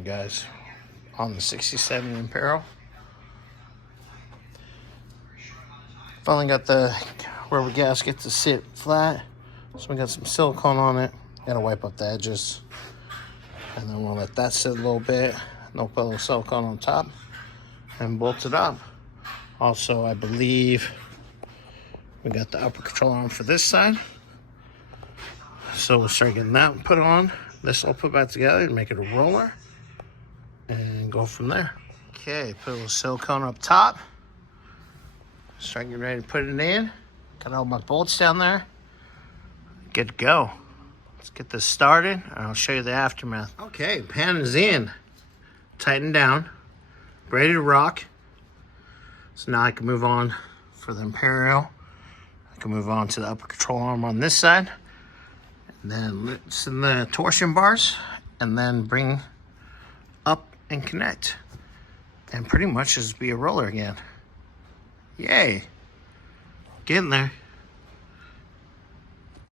morning, guys, on the 67 Imperial. Finally got the rubber gasket to sit flat, so we got some silicone on it. Gotta wipe up the edges, and then we'll let that sit a little bit. And we'll put a little silicone on top and bolt it up. Also, I believe we got the upper control arm for this side, so we'll start getting that put on. This will put back together and make it a roller and go from there. Okay, put a little silicone up top. Start getting ready to put it in. Got all my bolts down there. Good to go. Let's get this started and I'll show you the aftermath. Okay, pan is in. Tighten down. Ready to rock. So now I can move on for the Imperial. I can move on to the upper control arm on this side. And then loosen the torsion bars and then bring up and connect. And pretty much just be a roller again. Yay. Getting there.